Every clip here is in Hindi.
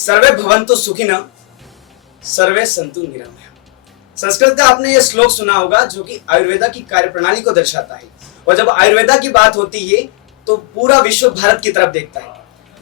सर्वे भवन्तु सुखिनः सर्वे सन्तु निरामयाः। संस्कृत का आपने ये श्लोक सुना होगा जो कि आयुर्वेदा की कार्यप्रणाली को दर्शाता है। और जब आयुर्वेदा की बात होती है तो पूरा विश्व भारत की तरफ देखता है।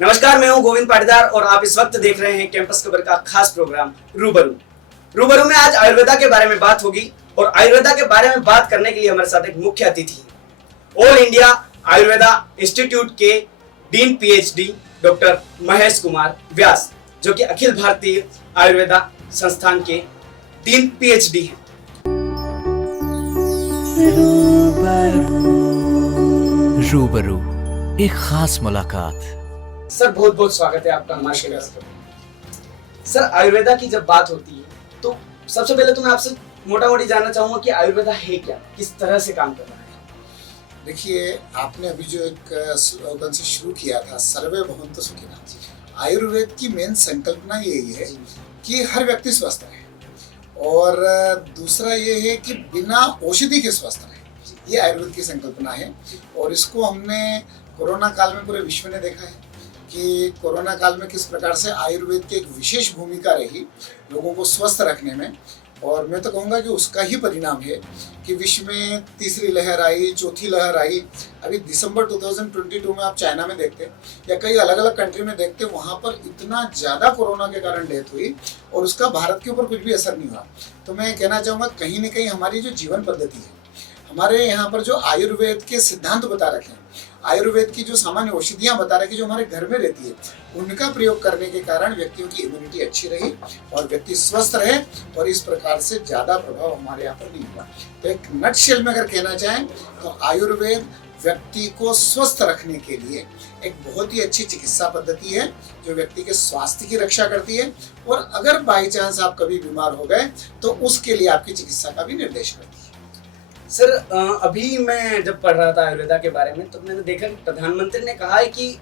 नमस्कार, मैं हूं गोविंद पाटीदार और आप इस वक्त देख रहे हैं कैंपस खबर का खास प्रोग्राम रूबरू में आज आयुर्वेदा के बारे में बात होगी। और आयुर्वेदा के बारे में बात करने के लिए हमारे साथ एक मुख्य अतिथि है, ऑल इंडिया आयुर्वेदा इंस्टीट्यूट के dean PhD doctor Mahesh Kumar Vyas, जो कि अखिल भारतीय आयुर्वेदा संस्थान के डीन पीएचडी हैं। रूबरू, एक खास मुलाकात। सर बहुत बहुत स्वागत है आपका हमारे कैंपस में। सर आयुर्वेदा की जब बात होती है तो सबसे पहले तो मैं आपसे मोटा मोटी जानना चाहूंगा कि आयुर्वेदा है क्या, किस तरह से काम कर रहा है। देखिए, आपने अभी जो एक स्लोगन से शुरू किया था, सर्वे भवन्तु सुखिनः। आयुर्वेद की मेन संकल्पना यही है कि हर व्यक्ति स्वस्थ रहे और दूसरा ये है कि बिना औषधि के स्वस्थ रहे। ये आयुर्वेद की संकल्पना है और इसको हमने कोरोना काल में पूरे विश्व ने देखा है कि कोरोना काल में किस प्रकार से आयुर्वेद की एक विशेष भूमिका रही लोगों को स्वस्थ रखने में। और मैं तो कहूँगा कि उसका ही परिणाम है कि विश्व में तीसरी लहर आई, चौथी लहर आई। अभी दिसंबर 2022 में आप चाइना में देखते या कई अलग अलग कंट्री में देखते, वहाँ पर इतना ज़्यादा कोरोना के कारण डेथ हुई और उसका भारत के ऊपर कुछ भी असर नहीं हुआ। तो मैं कहना चाहूँगा कहीं ना कहीं हमारी जो जीवन पद्धति है, हमारे यहाँ पर जो आयुर्वेद के सिद्धांत बता रखे हैं, आयुर्वेद की जो सामान्य औषधियाँ बता रखी जो हमारे घर में रहती है, उनका प्रयोग करने के कारण व्यक्तियों की इम्यूनिटी अच्छी रही और व्यक्ति स्वस्थ रहे और इस प्रकार से ज़्यादा प्रभाव हमारे यहाँ पर नहीं हुआ। तो एक नटशेल में अगर कहना चाहें तो आयुर्वेद व्यक्ति को स्वस्थ रखने के लिए एक बहुत ही अच्छी चिकित्सा पद्धति है जो व्यक्ति के स्वास्थ्य की रक्षा करती है और अगर बाई चांस आप कभी बीमार हो गए तो उसके लिए आपकी चिकित्सा का भी निर्देश करती है। सर अभी मैं जब पढ़ रहा था आयुर्वेदा के बारे में तो मैंने देखा कि प्रधानमंत्री ने कहा है कि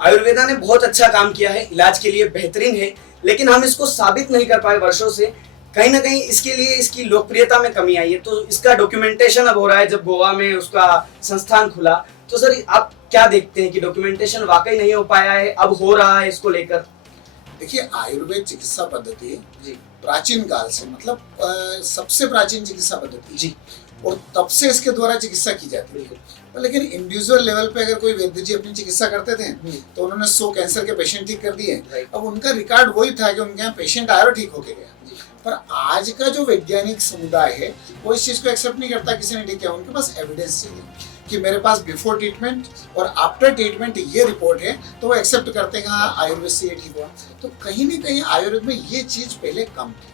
आयुर्वेदा ने बहुत अच्छा काम किया है, इलाज के लिए बेहतरीन है, लेकिन हम इसको साबित नहीं कर पाए वर्षों से। कहीं ना कहीं इसके लिए इसकी लोकप्रियता में कमी आई है। तो इसका डॉक्यूमेंटेशन अब हो रहा है, जब गोवा में उसका संस्थान खुला। तो सर आप क्या देखते हैं कि डॉक्यूमेंटेशन वाकई नहीं हो पाया है, अब हो रहा है इसको लेकर? देखिए, आयुर्वेद चिकित्सा पद्धति जी प्राचीन काल से, मतलब सबसे प्राचीन चिकित्सा पद्धति जी, और तब से इसके द्वारा चिकित्सा की जाती है। लेकिन इंडिविजुअल लेवल पे अगर कोई वैद्य जी अपनी चिकित्सा करते थे तो उन्होंने 100 कैंसर के पेशेंट ठीक कर दिए। अब उनका रिकॉर्ड वही था कि उनके यहाँ पेशेंट आया और ठीक होके गया। पर आज का जो वैज्ञानिक समुदाय है वो इस चीज को एक्सेप्ट नहीं करता किसी ने ठीक किया। उनके पास एविडेंस चाहिए कि मेरे पास बिफोर ट्रीटमेंट और आफ्टर ट्रीटमेंट ये रिपोर्ट है, तो वो एक्सेप्ट करते हैं हाँ आयुर्वेद से ये ठीक हुआ। तो कहीं ना कहीं आयुर्वेद में ये चीज पहले कम थी,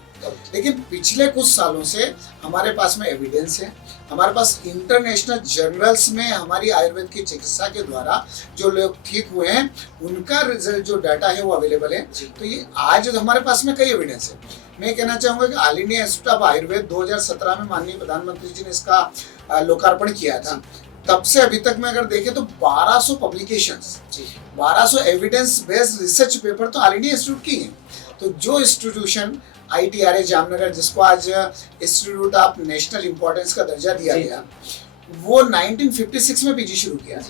लेकिन पिछले कुछ सालों से हमारे पास में एविडेंस है, हमारे पास इंटरनेशनल जर्नल्स में हमारी आयुर्वेद की चिकित्सा के द्वारा जो लोग ठीक हुए हैं उनका रिजल्ट जो डाटा है वो अवेलेबल है। तो ये आज हमारे पास में कई एविडेंस है। मैं कहना चाहूँगा कि all India institute of Ayurveda 2017 में माननीय प्रधानमंत्री जी ने इसका लोकार्पण किया था। तब से अभी तक में अगर देखें तो 1200 publications, 1200 evidence based research paper तो ऑल इंडिया इंस्टीट्यूट की है। तो जो इंस्टीट्यूशन ITRA जामनगर, जिसको आज इंस्टीट्यूट ऑफ नेशनल इंपॉर्टेंस का दर्जा दिया गया, वो 1956 में पीजी शुरू किया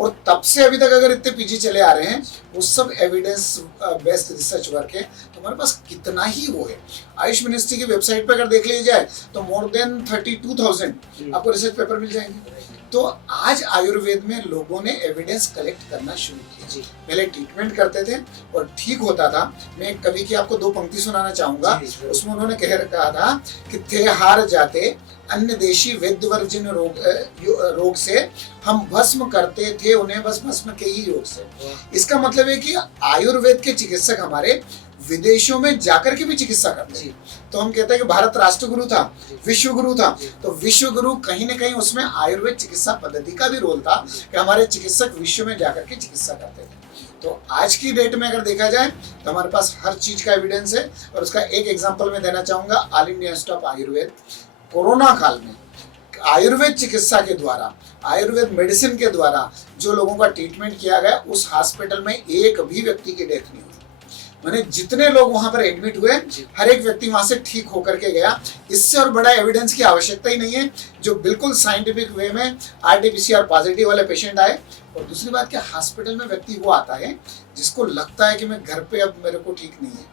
और तब से अभी तक अगर इतने पीजी चले आ रहे हैं, वो सब एविडेंस बेस्ड रिसर्च वर्क है। तो हमारे पास कितना ही वो है। आयुष मिनिस्ट्री की वेबसाइट पर अगर देख लीजिए जाए तो मोर देन 32,000 आपको रिसर्च पेपर मिल जाएंगे। तो आज आयुर्वेद में लोगों ने एविडेंस कलेक्ट करना शुरू किया। पहले ट्रीटमेंट करते थे और ठीक होता था। मैं एक कवि की आपको 2 पंक्ति सुनाना चाहूंगा। उसमें उन्होंने कहा था कि थे हार जाते अन्य देशी वैद्यवर्जिन रोग से, हम भस्म करते थे उन्हें बस भस्म के ही योग से। इसका मतलब है कि आयुर्वेद के चिकित्सक हमारे विदेशों में जाकर के भी चिकित्सा करते हैं। तो हम कहते हैं कि भारत राष्ट्र गुरु था, विश्व गुरु था। तो विश्व गुरु कहीं ना कहीं उसमें आयुर्वेद चिकित्सा पद्धति का भी रोल था कि हमारे चिकित्सक विश्व में जाकर के चिकित्सा करते थे। तो आज की डेट में अगर देखा जाए तो हमारे पास हर चीज का एविडेंस है। और उसका एक एग्जाम्पल मैं देना चाहूंगा, all India institute of Ayurveda corona काल में आयुर्वेद चिकित्सा के द्वारा, आयुर्वेद मेडिसिन के द्वारा जो लोगों का ट्रीटमेंट किया गया, उस हॉस्पिटल में एक भी व्यक्ति की डेथ नहीं हुई। मैंने जितने लोग वहां पर एडमिट हुए, हर एक व्यक्ति वहां से ठीक होकर के गया। इससे और बड़ा एविडेंस की आवश्यकता ही नहीं है। जो बिल्कुल साइंटिफिक वे में RT-PCR पॉजिटिव वाले पेशेंट आए, और दूसरी बात क्या, हॉस्पिटल में व्यक्ति वो आता है जिसको लगता है कि मैं घर पे अब मेरे को ठीक नहीं है,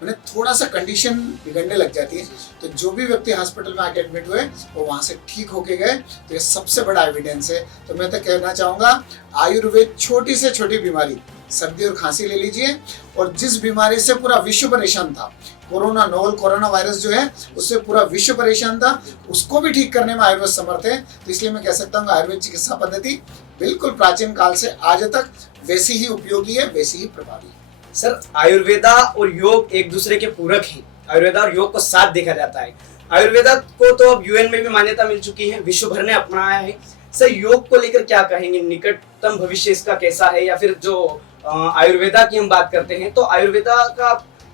मैंने थोड़ा सा कंडीशन बिगड़ने लग जाती है, तो जो भी व्यक्ति हॉस्पिटल में आके एडमिट हुए वो वहाँ से ठीक होके गए, तो ये सबसे बड़ा एविडेंस है। तो मैं तो कहना चाहूँगा आयुर्वेद छोटी से छोटी बीमारी, सर्दी और खांसी ले लीजिए, और जिस बीमारी से पूरा विश्व परेशान था, कोरोना, नोवल कोरोना वायरस जो है उससे पूरा विश्व परेशान था, उसको भी ठीक करने में आयुर्वेद समर्थ है। तो इसलिए मैं कह सकता हूँ आयुर्वेद चिकित्सा पद्धति बिल्कुल प्राचीन काल से आज तक वैसी ही उपयोगी है, वैसी ही प्रभावी है। सर, आयुर्वेदा और योग एक दूसरे के पूरक हैं। आयुर्वेदा और योग को साथ देखा जाता है। आयुर्वेदा को तो अब यूएन में भी मान्यता मिल चुकी है, विश्व भर ने अपनाया है। सर, योग को लेकर क्या कहेंगे? निकटतम भविष्य इसका कैसा है? या फिर जो आयुर्वेदा की हम बात करते हैं तो आयुर्वेदा का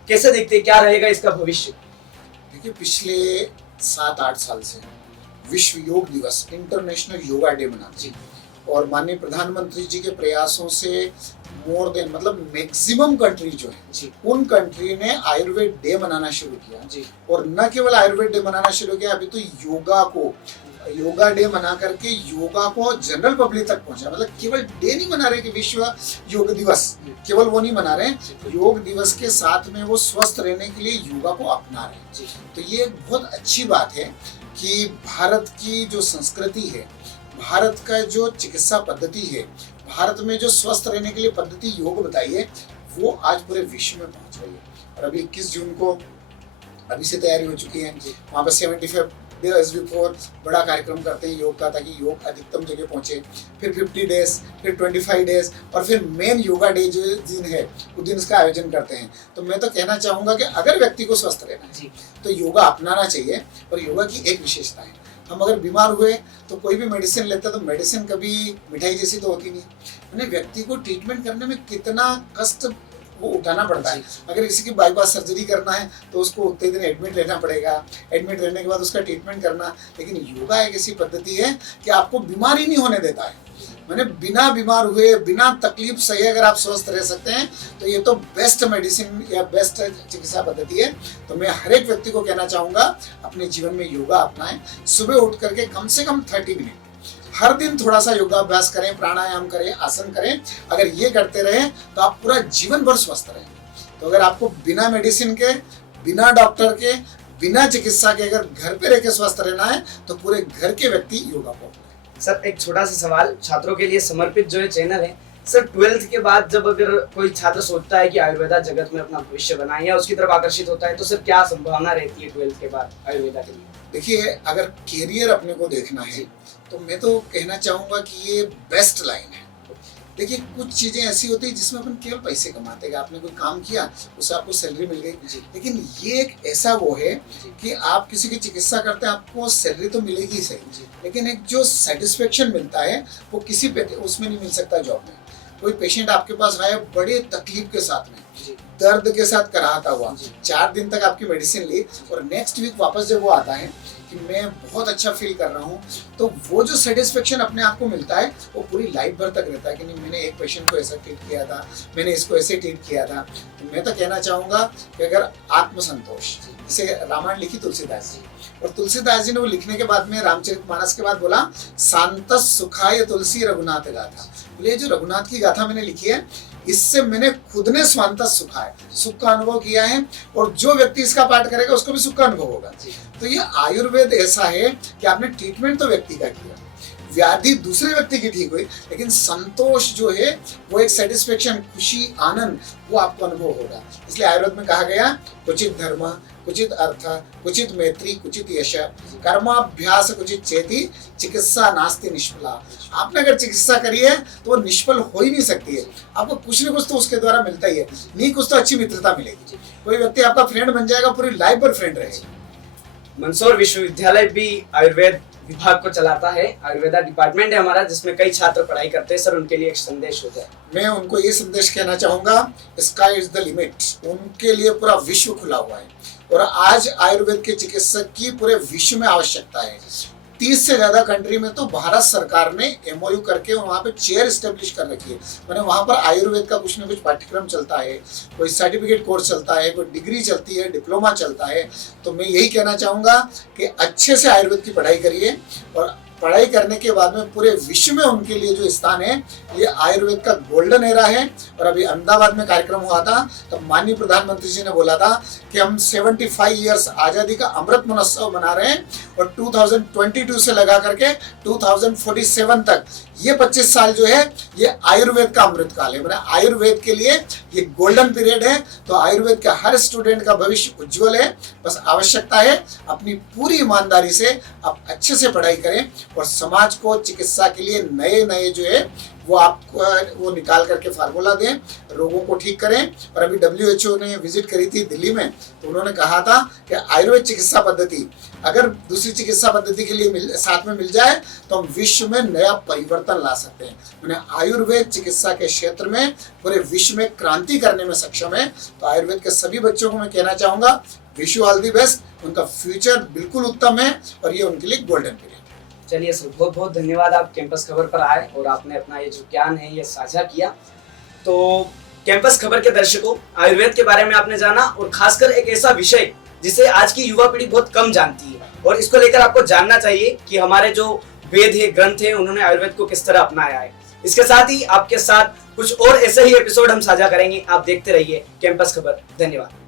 कैसे देखते हैं, क्या रहेगा इसका भविष्य? देखिए, पिछले 7-8 साल से विश्व योग दिवस, इंटरनेशनल योगा डे मनाते हैं, और माननीय प्रधानमंत्री जी के प्रयासों से मोर देन मतलब मैक्सिमम कंट्री जो है उन कंट्री ने आयुर्वेद डे मनाना शुरू किया जी। और न केवल आयुर्वेद डे मनाना शुरू किया, अभी तो योगा डे मना करके योगा को जनरल पब्लिक तक पहुंचा। मतलब केवल डे नहीं मना रहे कि विश्व योग दिवस, केवल वो नहीं मना रहे, योग दिवस के साथ में वो स्वस्थ रहने के लिए योगा को अपना रहे हैं। तो ये एक बहुत अच्छी बात है कि भारत की जो संस्कृति है, भारत का जो चिकित्सा पद्धति है, भारत में जो स्वस्थ रहने के लिए पद्धति योग बताई है, वो आज पूरे विश्व में पहुंच रही है। और अभी 21 जून को अभी से तैयारी हो चुकी है, वहाँ पर 75 डेज बिफोर बड़ा कार्यक्रम करते हैं योग का, ताकि योग अधिकतम जगह पहुंचे। फिर 50 डेज, फिर 25 डेज, और फिर मेन योगा डे जो दिन है उस दिन इसका आयोजन करते हैं। तो मैं तो कहना चाहूँगा कि अगर व्यक्ति को स्वस्थ रहना है तो योगा अपनाना चाहिए। और योगा की एक विशेषता है, हम अगर बीमार हुए तो कोई भी मेडिसिन लेते हैं तो मेडिसिन कभी मिठाई जैसी तो होती नहीं, यानी व्यक्ति को ट्रीटमेंट करने में कितना कष्ट वो उठाना पड़ता है। अगर किसी की बाईपास सर्जरी करना है तो उसको उतने दिन एडमिट रहना पड़ेगा, एडमिट रहने के बाद उसका ट्रीटमेंट करना। लेकिन योगा एक ऐसी पद्धति है कि आपको बीमारी नहीं होने देता है, मैंने बिना बीमार हुए, बिना तकलीफ सही अगर आप स्वस्थ रह सकते हैं तो ये तो बेस्ट मेडिसिन या बेस्ट चिकित्सा पद्धति है। तो मैं हर एक व्यक्ति को कहना चाहूँगा अपने जीवन में योगा अपनाएं। सुबह उठ करके कम से कम 30 मिनट हर दिन थोड़ा सा योगाभ्यास करें, प्राणायाम करें, आसन करें। अगर ये करते रहें तो आप पूरा जीवन भर स्वस्थ रहेंगे। तो अगर आपको बिना मेडिसिन के, बिना डॉक्टर के, बिना चिकित्सा के अगर घर पे रह के स्वस्थ रहना है तो पूरे घर के व्यक्ति योगा को अपनाएं। सर, एक छोटा सा सवाल, छात्रों के लिए समर्पित जो है चैनल है सर, 12th के बाद जब अगर कोई छात्र सोचता है कि आयुर्वेदा जगत में अपना भविष्य बनाए या उसकी तरफ आकर्षित होता है, तो सर क्या संभावना रहती है 12th के बाद आयुर्वेदा के लिए? देखिए, अगर कैरियर अपने को देखना है तो मैं तो कहना चाहूँगा कि ये बेस्ट लाइन है। देखिए, कुछ चीज़ें ऐसी होती है जिसमें अपन केवल पैसे कमाते हैं, आपने कोई काम किया उससे आपको सैलरी मिल गई, लेकिन ये एक ऐसा वो है कि आप किसी की चिकित्सा करते हैं, आपको सैलरी तो मिलेगी ही सही, लेकिन एक जो सेटिस्फेक्शन मिलता है वो किसी पे उसमें नहीं मिल सकता जॉब में। कोई पेशेंट आपके पास आया बड़े तकलीफ के साथ में, दर्द के साथ कराहता हुआ, 4 दिन तक आपकी मेडिसिन ली और नेक्स्ट वीक वापस जब वो आता है कि मैं बहुत अच्छा फील कर रहा हूँ, तो वो जो सेटिस्फेक्शन अपने आप को मिलता है वो पूरी लाइफ भर तक रहता है कि नहीं, मैंने एक पेशेंट को ऐसा ट्रीट किया था, मैंने इसको ऐसे ट्रीट किया था। तो मैं तो कहना चाहूँगा कि अगर आत्मसंतोष, जैसे रामायण लिखी तुलसीदास जी, और तुलसीदास जी ने वो लिखने के बाद में रामचरितमानस के बाद बोला शांतस सुखाय तुलसी रघुनाथ गाथा। बोले जो रघुनाथ की गाथा मैंने लिखी है इससे मैंने खुद ने स्वांतस सुखा है, सुख का अनुभव किया है, और जो व्यक्ति इसका पाठ करेगा उसको भी सुख का अनुभव होगा। तो ये आयुर्वेद ऐसा है कि आपने ट्रीटमेंट तो व्यक्ति का किया, व्याधि दूसरे व्यक्ति की ठीक हुई, लेकिन संतोष जो है वो एक सेटिस्फेक्शन, खुशी, आनंद वो आपको अनुभव होगा। इसलिए आयुर्वेद में कहा गया कुचित धर्म, कुचित अर्थ, कुचित मैत्री, कुचित यश, कर्माभ्यास कुचित चेति, चिकित्सा नास्ति निष्फला। आपने अगर चिकित्सा करी है तो वो निष्फल हो ही नहीं सकती है, आपको कुछ न कुछ तो उसके द्वारा मिलता ही है, नहीं कुछ तो अच्छी मित्रता मिलेगी। कोई व्यक्ति आपका फ्रेंड बन जाएगा, पूरी लाइफ भर फ्रेंड रहेगा। मंदसौर विश्वविद्यालय भी आयुर्वेद विभाग को चलाता है, आयुर्वेदा डिपार्टमेंट है हमारा जिसमें कई छात्र पढ़ाई करते हैं। सर, उनके लिए एक संदेश हो जाए। मैं उनको ये संदेश कहना चाहूँगा, स्काई इज द लिमिट। उनके लिए पूरा विश्व खुला हुआ है और आज आयुर्वेद के चिकित्सक की पूरे विश्व में आवश्यकता है। 30 से ज्यादा कंट्री में तो भारत सरकार ने MOU करके वहाँ पे चेयर स्टेब्लिश कर रखी है, मैंने वहाँ पर आयुर्वेद का कुछ न कुछ पाठ्यक्रम चलता है, कोई सर्टिफिकेट कोर्स चलता है, कोई डिग्री चलती है, डिप्लोमा चलता है। तो मैं यही कहना चाहूँगा कि अच्छे से आयुर्वेद की पढ़ाई करिए और पढ़ाई करने के बाद में पूरे विश्व में उनके लिए जो स्थान है, ये आयुर्वेद का गोल्डन एरा है। और अभी अहमदाबाद में कार्यक्रम हुआ था, तो माननीय प्रधानमंत्री जी ने बोला था कि हम 75 इयर्स आज़ादी का अमृत महोत्सव मना रहे हैं और 2022 से लगा करके 2047 तक ये 25 साल जो है ये आयुर्वेद का अमृत काल है। मतलब आयुर्वेद के लिए ये गोल्डन पीरियड है। तो आयुर्वेद का हर स्टूडेंट का भविष्य उज्जवल है। बस आवश्यकता है अपनी पूरी ईमानदारी से आप अच्छे से पढ़ाई करें और समाज को चिकित्सा के लिए नए नए जो है वो आपको वो निकाल करके फार्मूला दें, रोगों को ठीक करें। और अभी WHO ने विजिट करी थी दिल्ली में, तो उन्होंने कहा था कि आयुर्वेद चिकित्सा पद्धति अगर दूसरी चिकित्सा पद्धति के लिए साथ में मिल जाए तो हम विश्व में नया परिवर्तन ला सकते हैं। मैंने आयुर्वेद चिकित्सा के क्षेत्र में पूरे विश्व में क्रांति करने में सक्षम है। तो आयुर्वेद के सभी बच्चों को मैं कहना चाहूँगा, wish you all the best. उनका फ्यूचर बिल्कुल उत्तम है और ये उनके लिए गोल्डन पीरियड। चलिए सर, बहुत बहुत धन्यवाद, आप कैंपस खबर पर आए और आपने अपना ये जो ज्ञान है ये साझा किया। तो कैंपस खबर के दर्शकों, आयुर्वेद के बारे में आपने जाना और खासकर एक ऐसा विषय जिसे आज की युवा पीढ़ी बहुत कम जानती है और इसको लेकर आपको जानना चाहिए कि हमारे जो वेद है, ग्रंथ है, उन्होंने आयुर्वेद को किस तरह अपनाया है। इसके साथ ही आपके साथ कुछ और ऐसे ही एपिसोड हम साझा करेंगे। आप देखते रहिए कैंपस खबर। धन्यवाद।